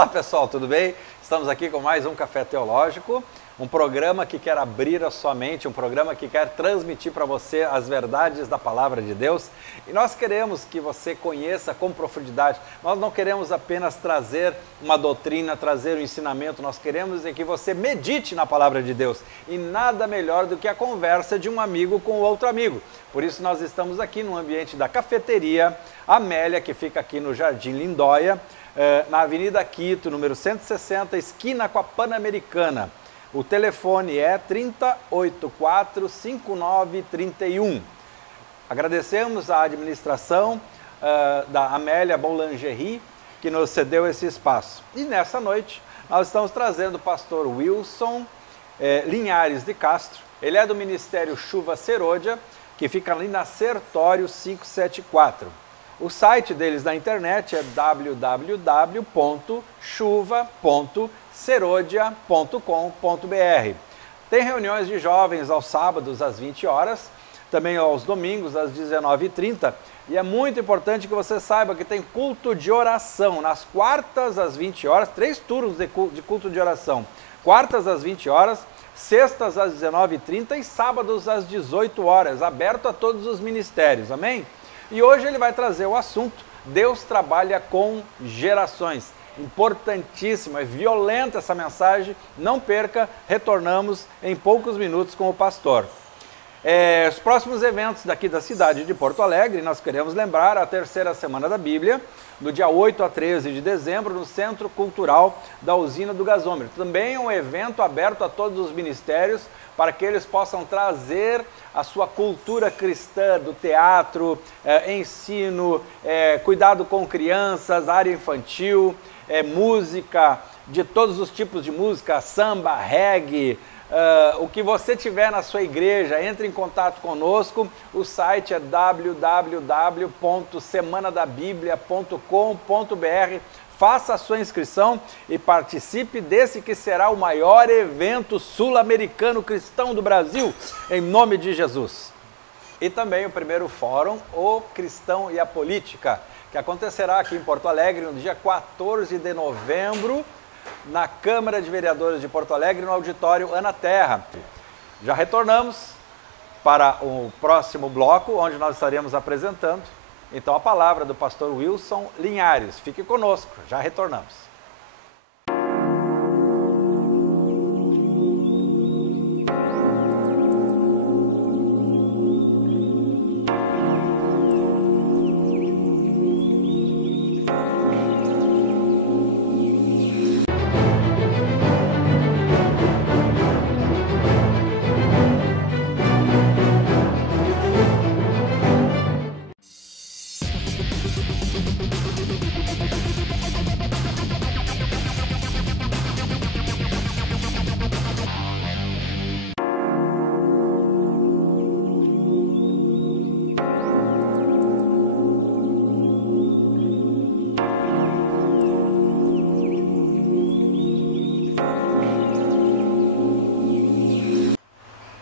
Olá pessoal, tudo bem? Estamos aqui com mais um Café Teológico, um programa que quer abrir a sua mente, um programa que quer transmitir para você as verdades da Palavra de Deus. E nós queremos que você conheça com profundidade. Nós não queremos apenas trazer uma doutrina, trazer um ensinamento, nós queremos que você medite na Palavra de Deus. E nada melhor do que a conversa de um amigo com outro amigo. Por isso nós estamos aqui no ambiente da Cafeteria Amélia, que fica aqui no Jardim Lindóia, na Avenida Quito, número 160, esquina com a Pan-Americana. O telefone é 3084-5931. Agradecemos à administração da Amélia Boulangerie, que nos cedeu esse espaço. E nessa noite, nós estamos trazendo o pastor Wilson Linhares de Castro. Ele é do Ministério Chuva Serôdia, que fica ali na Sertório 574. O site deles na internet é www.chuva.serodia.com.br. Tem reuniões de jovens aos sábados às 20 horas, também aos domingos às 19h30. E é muito importante que você saiba que tem culto de oração nas quartas às 20 horas, 3 turnos de culto de oração. Quartas às 20 horas, sextas às 19h30 e sábados às 18 horas, aberto a todos os ministérios, amém? E hoje ele vai trazer o assunto, Deus trabalha com gerações. Importantíssimo, é violenta essa mensagem, não perca, retornamos em poucos minutos com o pastor. Os próximos eventos daqui da cidade de Porto Alegre, nós queremos lembrar a terceira Semana da Bíblia, do dia 8 a 13 de dezembro, no Centro Cultural da Usina do Gasômetro. Também um evento aberto a todos os ministérios, para que eles possam trazer a sua cultura cristã do teatro, ensino, cuidado com crianças, área infantil, música, de todos os tipos de música, samba, reggae, o que você tiver na sua igreja, entre em contato conosco. O site é www.semanadabiblia.com.br. Faça a sua inscrição e participe desse que será o maior evento sul-americano cristão do Brasil, em nome de Jesus. E também o primeiro fórum, O Cristão e a Política, que acontecerá aqui em Porto Alegre no dia 14 de novembro, na Câmara de Vereadores de Porto Alegre, no auditório Ana Terra. Já retornamos para o próximo bloco, onde nós estaremos apresentando, então, a palavra do pastor Wilson Linhares. Fique conosco, já retornamos.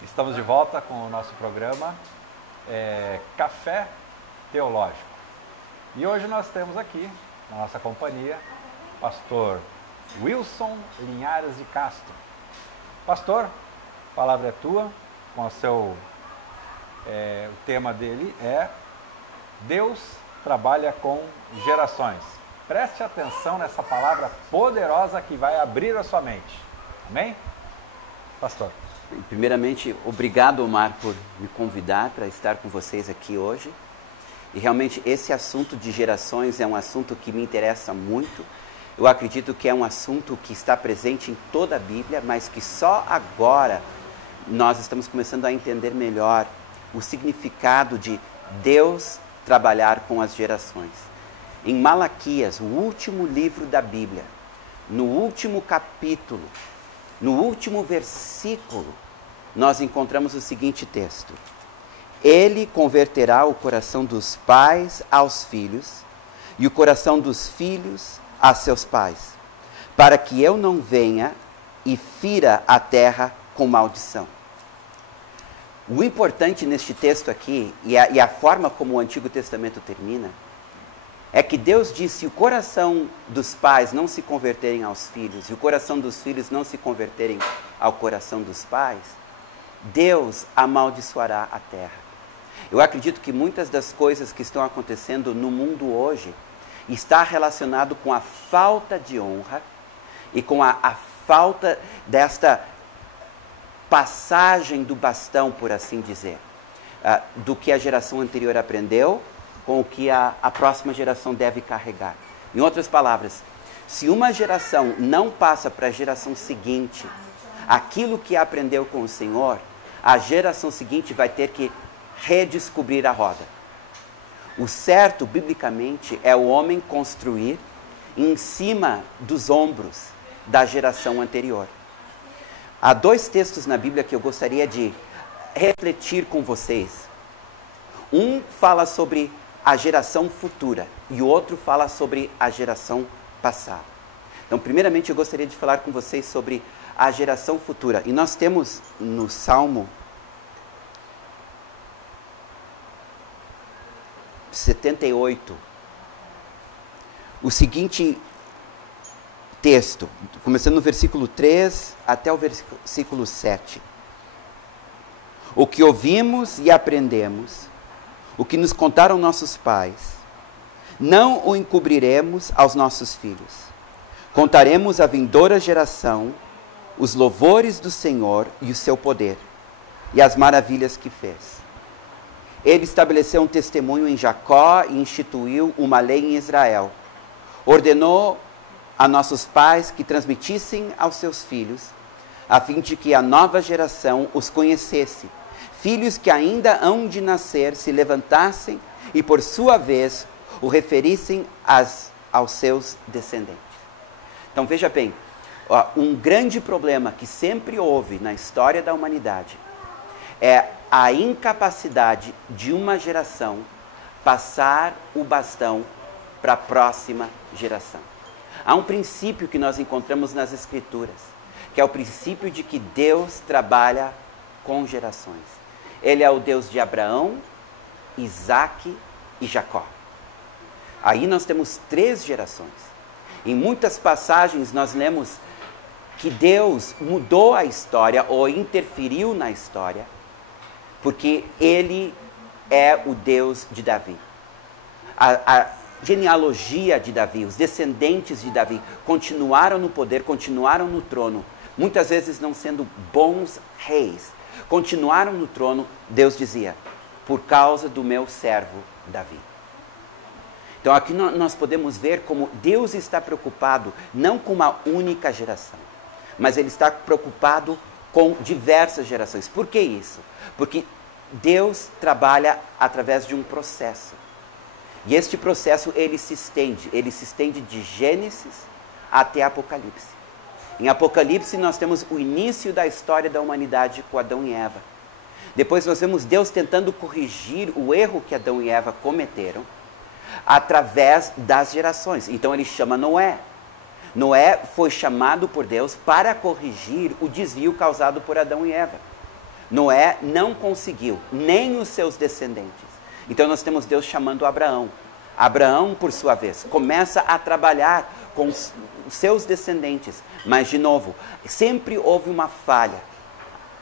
Estamos de volta com o nosso programa Café Teológico. E hoje nós temos aqui, na nossa companhia, o pastor Wilson Linhares de Castro. Pastor, a palavra é tua, com o tema dele é Deus trabalha com gerações. Preste atenção nessa palavra poderosa que vai abrir a sua mente. Amém? Pastor. Primeiramente, obrigado, Omar, por me convidar para estar com vocês aqui hoje. E realmente esse assunto de gerações é um assunto que me interessa muito. Eu acredito que é um assunto que está presente em toda a Bíblia, mas que só agora nós estamos começando a entender melhor o significado de Deus trabalhar com as gerações. Em Malaquias, o último livro da Bíblia, no último capítulo, no último versículo, nós encontramos o seguinte texto: Ele converterá o coração dos pais aos filhos e o coração dos filhos a seus pais, para que eu não venha e fira a terra com maldição. O importante neste texto aqui, e a forma como o Antigo Testamento termina, é que Deus disse: se o coração dos pais não se converterem aos filhos, e o coração dos filhos não se converterem ao coração dos pais, Deus amaldiçoará a terra. Eu acredito que muitas das coisas que estão acontecendo no mundo hoje está relacionado com a falta de honra e com a falta desta passagem do bastão, por assim dizer, do que a geração anterior aprendeu com o que a próxima geração deve carregar. Em outras palavras, se uma geração não passa para a geração seguinte aquilo que aprendeu com o Senhor, a geração seguinte vai ter que redescobrir a roda. O certo, biblicamente, é o homem construir em cima dos ombros da geração anterior. Há 2 textos na Bíblia que eu gostaria de refletir com vocês. Um fala sobre a geração futura e o outro fala sobre a geração passada. Então, primeiramente, eu gostaria de falar com vocês sobre a geração futura. E nós temos no Salmo 78 o seguinte texto, começando no versículo 3 até o versículo 7. O que ouvimos e aprendemos, o que nos contaram nossos pais, não o encobriremos aos nossos filhos. Contaremos à vindoura geração os louvores do Senhor e o seu poder, e as maravilhas que fez. Ele estabeleceu um testemunho em Jacó e instituiu uma lei em Israel. Ordenou a nossos pais que transmitissem aos seus filhos, a fim de que a nova geração os conhecesse. Filhos que ainda hão de nascer se levantassem e, por sua vez, o referissem aos seus descendentes. Então, veja bem, um grande problema que sempre houve na história da humanidade é a incapacidade de uma geração passar o bastão para a próxima geração. Há um princípio que nós encontramos nas Escrituras, que é o princípio de que Deus trabalha com gerações. Ele é o Deus de Abraão, Isaque e Jacó. Aí nós temos 3 gerações. Em muitas passagens nós lemos que Deus mudou a história ou interferiu na história, porque Ele é o Deus de Davi. A genealogia de Davi, os descendentes de Davi, continuaram no poder, continuaram no trono, muitas vezes não sendo bons reis, continuaram no trono. Deus dizia: por causa do meu servo Davi. Então aqui nós podemos ver como Deus está preocupado não com uma única geração, mas Ele está preocupado com diversas gerações. Por que isso? Porque Deus trabalha através de um processo. E este processo ele se estende de Gênesis até Apocalipse. Em Apocalipse nós temos o início da história da humanidade com Adão e Eva. Depois nós vemos Deus tentando corrigir o erro que Adão e Eva cometeram através das gerações. Então ele chama Noé. Noé foi chamado por Deus para corrigir o desvio causado por Adão e Eva. Noé não conseguiu, nem os seus descendentes. Então nós temos Deus chamando Abraão. Abraão, por sua vez, começa a trabalhar com os seus descendentes. Mas, de novo, sempre houve uma falha.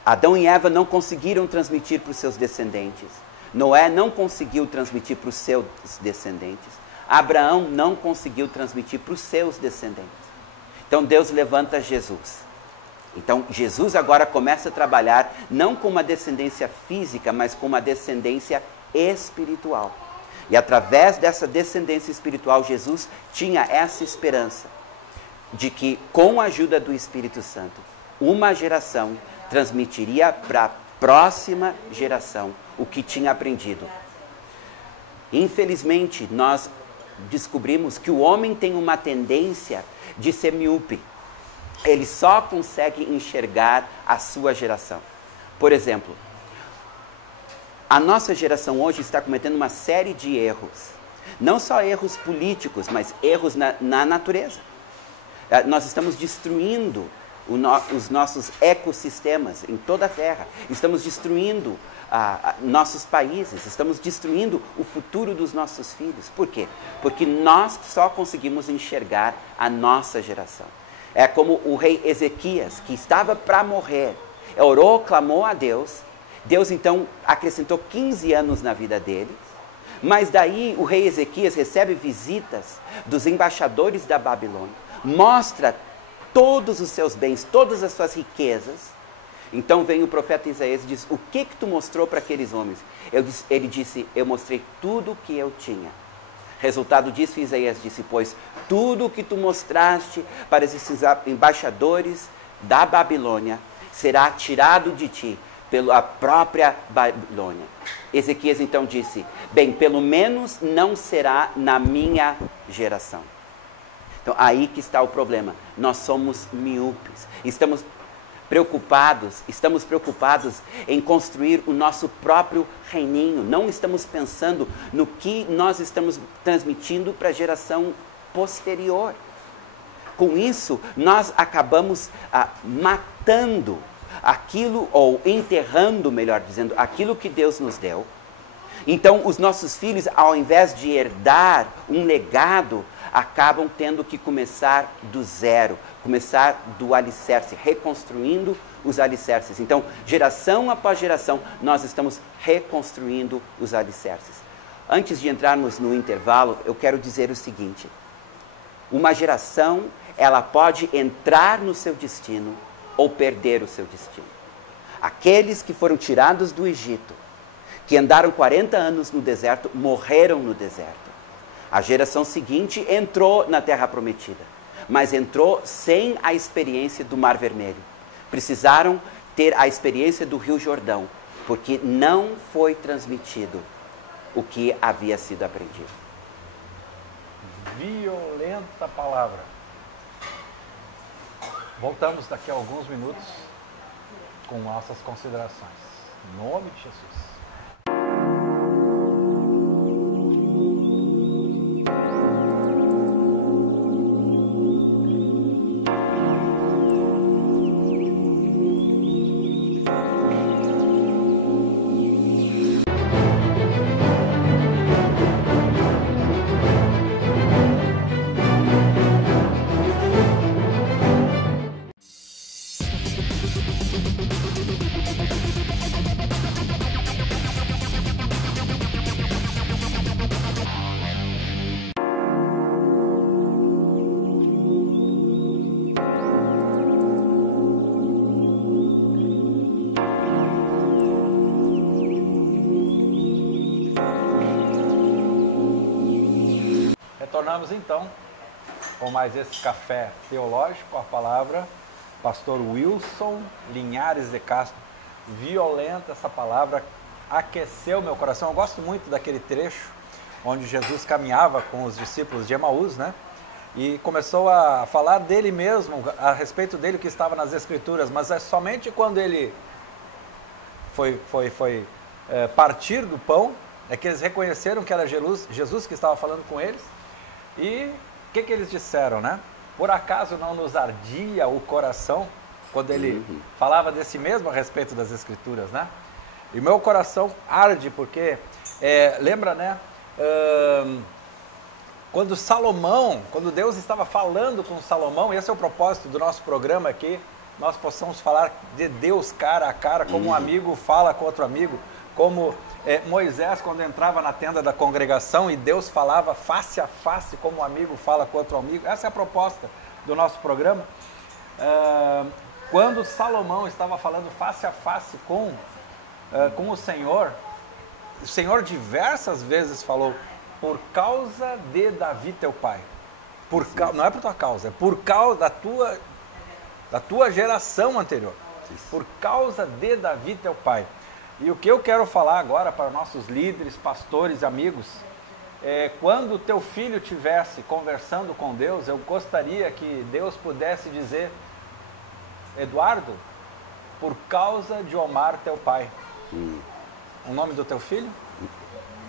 Adão e Eva não conseguiram transmitir para os seus descendentes. Noé não conseguiu transmitir para os seus descendentes. Abraão não conseguiu transmitir para os seus descendentes. Então Deus levanta Jesus. Então Jesus agora começa a trabalhar não com uma descendência física, mas com uma descendência espiritual. E através dessa descendência espiritual, Jesus tinha essa esperança de que, com a ajuda do Espírito Santo, uma geração transmitiria para a próxima geração o que tinha aprendido. Infelizmente, nós descobrimos que o homem tem uma tendência de ser míope. Ele só consegue enxergar a sua geração. Por exemplo, a nossa geração hoje está cometendo uma série de erros. Não só erros políticos, mas erros na natureza. Nós estamos destruindo os nossos ecossistemas em toda a Terra, estamos destruindo nossos países, estamos destruindo o futuro dos nossos filhos. Por quê? Porque nós só conseguimos enxergar a nossa geração. É como o rei Ezequias, que estava para morrer, orou, clamou a Deus, Deus então acrescentou 15 anos na vida dele, mas daí o rei Ezequias recebe visitas dos embaixadores da Babilônia, mostra todos os seus bens, todas as suas riquezas. Então vem o profeta Isaías e diz: o que tu mostrou para aqueles homens? Ele disse: eu mostrei tudo o que eu tinha. Resultado disso, Isaías disse: pois tudo o que tu mostraste para esses embaixadores da Babilônia será tirado de ti pela própria Babilônia. Ezequias então disse: bem, pelo menos não será na minha geração. Então aí que está o problema. Nós somos míopes. Estamos preocupados em construir o nosso próprio reininho. Não estamos pensando no que nós estamos transmitindo para a geração posterior. Com isso, nós acabamos matando aquilo, ou enterrando, melhor dizendo, aquilo que Deus nos deu. Então, os nossos filhos, ao invés de herdar um legado, acabam tendo que começar do zero, começar do alicerce, reconstruindo os alicerces. Então, geração após geração, nós estamos reconstruindo os alicerces. Antes de entrarmos no intervalo, eu quero dizer o seguinte: uma geração, ela pode entrar no seu destino ou perder o seu destino. Aqueles que foram tirados do Egito, que andaram 40 anos no deserto, morreram no deserto. A geração seguinte entrou na Terra Prometida, mas entrou sem a experiência do Mar Vermelho. Precisaram ter a experiência do Rio Jordão, porque não foi transmitido o que havia sido aprendido. Violenta palavra. Voltamos daqui a alguns minutos com nossas considerações. Em nome de Jesus. Retornamos então com mais esse café teológico, a palavra, pastor Wilson Linhares de Castro. Violenta essa palavra, aqueceu meu coração. Eu gosto muito daquele trecho onde Jesus caminhava com os discípulos de Emaús, né? E começou a falar dele mesmo, a respeito dele que estava nas Escrituras, mas é somente quando ele foi partir do pão, é que eles reconheceram que era Jesus que estava falando com eles. E o que eles disseram, né? Por acaso não nos ardia o coração quando ele falava desse mesmo a respeito das Escrituras, né? E meu coração arde porque, lembra, né? Quando Deus estava falando com Salomão, esse é o propósito do nosso programa aqui, nós possamos falar de Deus cara a cara, como um amigo fala com outro amigo, como Moisés quando entrava na tenda da congregação e Deus falava face a face, como um amigo fala com outro amigo. Essa é a proposta do nosso programa. Quando Salomão estava falando face a face com o Senhor diversas vezes falou: por causa de Davi teu pai. Não é por tua causa, é por causa da tua geração anterior. Por causa de Davi teu pai. E o que eu quero falar agora para nossos líderes, pastores, amigos, quando o teu filho estivesse conversando com Deus, eu gostaria que Deus pudesse dizer: Eduardo, por causa de Omar teu pai. O nome do teu filho?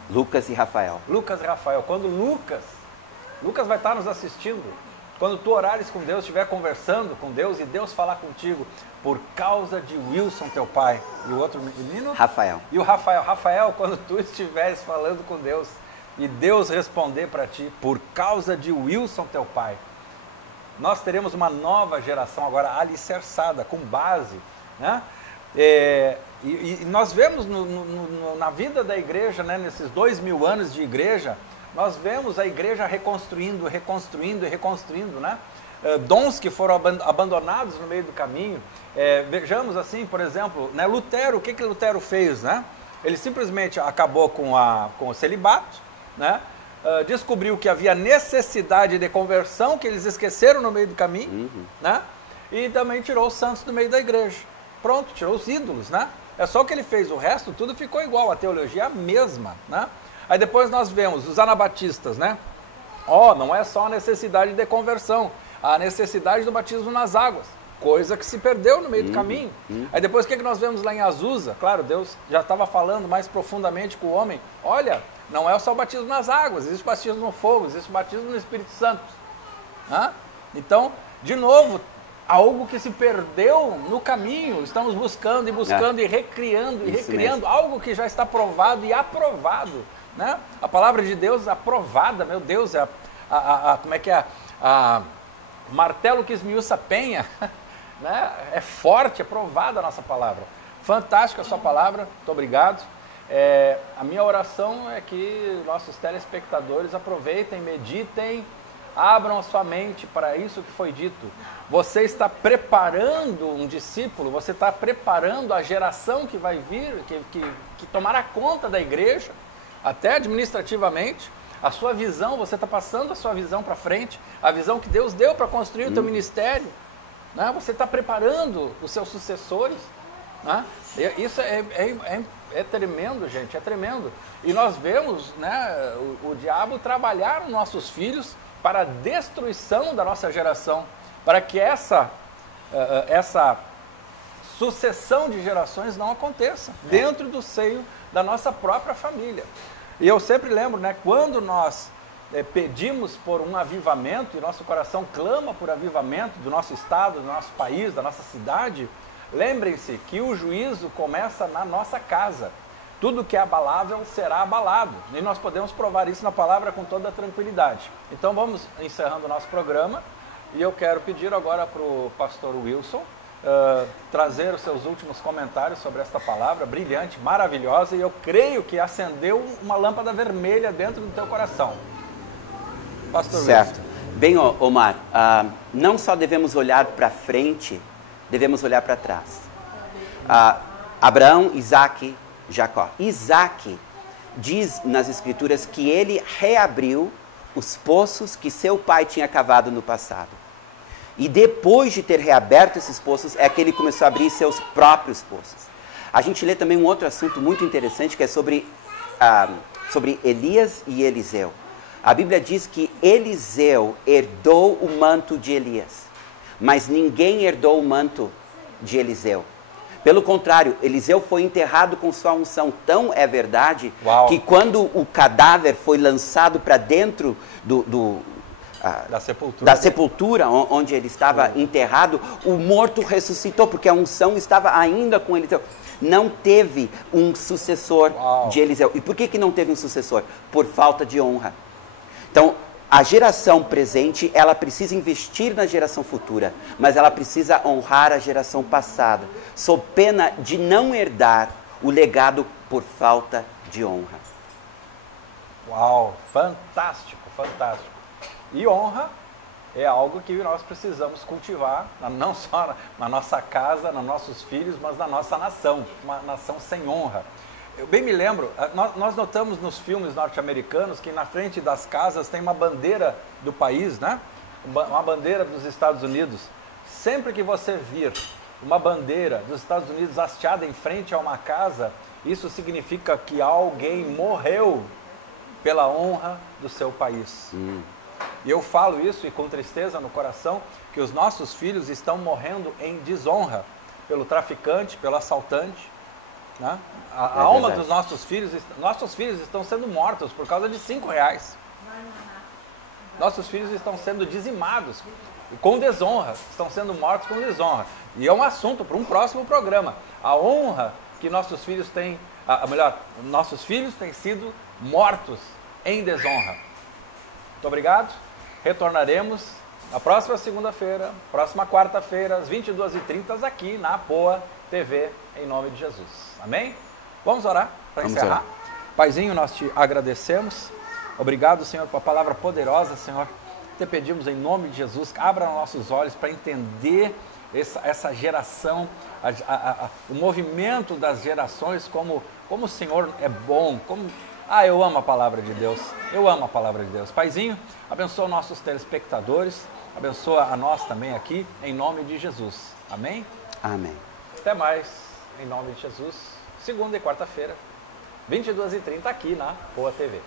Lucas e Rafael. Lucas e Rafael. Quando Lucas vai estar nos assistindo, Quando tu orares com Deus, estiver conversando com Deus e Deus falar contigo, por causa de Wilson, teu pai, e o outro menino? Rafael. E o Rafael. Rafael, quando tu estiveres falando com Deus e Deus responder para ti, por causa de Wilson, teu pai, nós teremos uma nova geração agora alicerçada, com base, né? E nós vemos na vida da igreja, né, nesses 2000 anos de igreja, nós vemos a igreja reconstruindo, né? Dons que foram abandonados no meio do caminho. Vejamos assim, por exemplo, né, Lutero, o que Lutero fez, né? Ele simplesmente acabou com o celibato, né? Descobriu que havia necessidade de conversão, que eles esqueceram no meio do caminho, né? E também tirou os santos do meio da igreja. Pronto, tirou os ídolos, né? É só o que ele fez, o resto tudo ficou igual, a teologia é a mesma, né? Aí depois nós vemos os anabatistas, né? Não é só a necessidade de conversão, a necessidade do batismo nas águas, coisa que se perdeu no meio do caminho. Aí depois o que nós vemos lá em Azusa? Claro, Deus já estava falando mais profundamente com o homem. Olha, não é só o batismo nas águas, existe o batismo no fogo, existe o batismo no Espírito Santo. Então, de novo, algo que se perdeu no caminho, estamos buscando e recriando mesmo. Algo que já está provado e aprovado, né? A palavra de Deus aprovada, meu Deus, como é que é? Martelo que esmiuça a penha, né? É forte, é provada a nossa palavra. Fantástica a sua palavra, muito obrigado. A minha oração é que nossos telespectadores aproveitem, meditem, abram a sua mente para isso que foi dito. Você está preparando um discípulo, você está preparando a geração que vai vir, que tomará conta da igreja, até administrativamente. A sua visão, você está passando a sua visão para frente, a visão que Deus deu para construir o teu ministério, né? Você está preparando os seus sucessores, né? Isso é tremendo, gente, é tremendo. E nós vemos, né, o diabo trabalhar nos nossos filhos para a destruição da nossa geração, para que essa sucessão de gerações não aconteça dentro do seio da nossa própria família. E eu sempre lembro, né, quando nós pedimos por um avivamento e nosso coração clama por avivamento do nosso estado, do nosso país, da nossa cidade, lembrem-se que o juízo começa na nossa casa. Tudo que é abalável será abalado. E nós podemos provar isso na palavra com toda a tranquilidade. Então vamos encerrando o nosso programa. E eu quero pedir agora para o pastor Wilson trazer os seus últimos comentários sobre esta palavra brilhante, maravilhosa. E eu creio que acendeu uma lâmpada vermelha dentro do teu coração. Pastor certo. Wilson. Bem, Omar, não só devemos olhar para frente, devemos olhar para trás. Abraão, Isaac, Jacó. Isaac diz nas escrituras que ele reabriu os poços que seu pai tinha cavado no passado. E depois de ter reaberto esses poços, é que ele começou a abrir seus próprios poços. A gente lê também um outro assunto muito interessante, que é sobre Elias e Eliseu. A Bíblia diz que Eliseu herdou o manto de Elias, mas ninguém herdou o manto de Eliseu. Pelo contrário, Eliseu foi enterrado com sua unção. Tão é verdade que quando o cadáver foi lançado para dentro da sepultura onde ele estava enterrado, o morto ressuscitou, porque a unção estava ainda com Eliseu. Não teve um sucessor de Eliseu. E por que não teve um sucessor? Por falta de honra. Então, a geração presente, ela precisa investir na geração futura, mas ela precisa honrar a geração passada, sob pena de não herdar o legado por falta de honra. Uau, fantástico, fantástico. E honra é algo que nós precisamos cultivar, não só na nossa casa, nos nossos filhos, mas na nossa nação, uma nação sem honra. Eu bem me lembro, nós notamos nos filmes norte-americanos que na frente das casas tem uma bandeira do país, né? Uma bandeira dos Estados Unidos. Sempre que você vir uma bandeira dos Estados Unidos hasteada em frente a uma casa, isso significa que alguém morreu pela honra do seu país. E eu falo isso e com tristeza no coração, que os nossos filhos estão morrendo em desonra pelo traficante, pelo assaltante, né? A alma dos nossos filhos estão sendo mortos por causa de R$5. nossos filhos estão sendo dizimados com desonra, estão sendo mortos com desonra. E é um assunto para um próximo programa. A honra que nossos filhos têm, nossos filhos têm sido mortos em desonra. Muito obrigado. Retornaremos na próxima segunda-feira, próxima quarta-feira, às 22h30, aqui na Poa TV, em nome de Jesus. Amém? Vamos orar para encerrar? Orar. Paizinho, nós te agradecemos. Obrigado, Senhor, por a palavra poderosa, Senhor. Te pedimos em nome de Jesus, abra nossos olhos para entender essa geração, o movimento das gerações, como o Senhor é bom, eu amo a palavra de Deus, eu amo a palavra de Deus. Paizinho, abençoa nossos telespectadores, abençoa a nós também aqui, em nome de Jesus. Amém? Amém. Até mais, em nome de Jesus, segunda e quarta-feira, 22h30, aqui na Poa TV.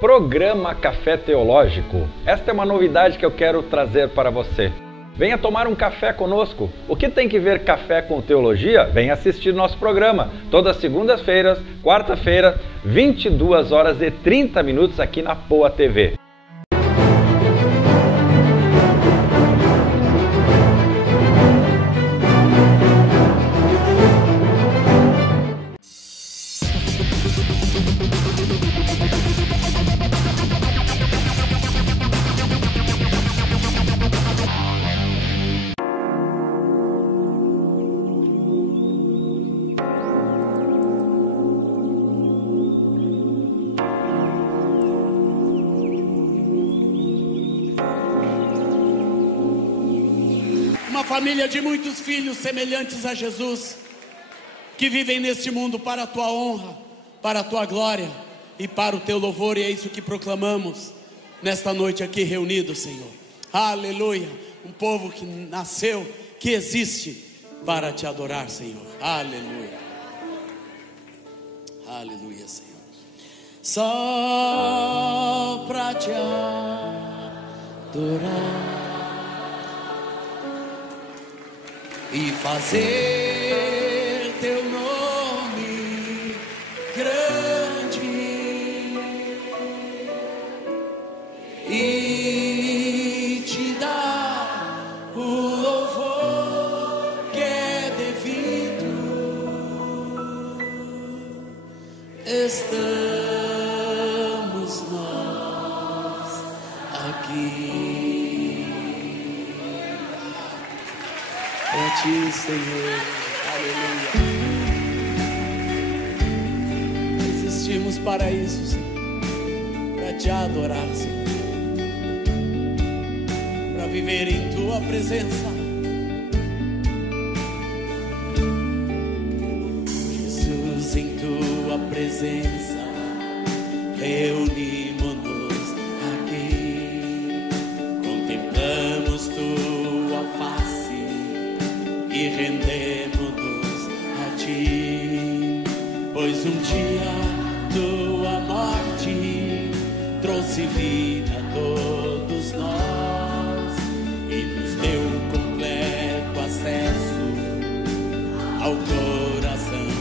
Programa Café Teológico. Esta é uma novidade que eu quero trazer para você. Venha tomar um café conosco. O que tem que ver café com teologia? Venha assistir nosso programa. Todas as segundas-feiras, quarta-feira, 22h30 aqui na Poa TV. Família de muitos filhos semelhantes a Jesus, que vivem neste mundo para a tua honra, para a tua glória e para o teu louvor, e é isso que proclamamos nesta noite aqui reunidos, Senhor. Aleluia, um povo que nasceu que existe para te adorar, Senhor. Aleluia. Aleluia, Senhor. Só para te adorar e fazer teu nome grande e te dar o louvor que é devido. Estamos nós aqui para ti, Senhor. Aleluia. Existimos para isso, Senhor, para te adorar, Senhor, para viver em tua presença. Jesus, em tua presença reunimos-nos aqui, contemplamos tua face e rendemos-nos a ti, pois um dia tua morte trouxe vida a todos nós e nos deu completo acesso ao coração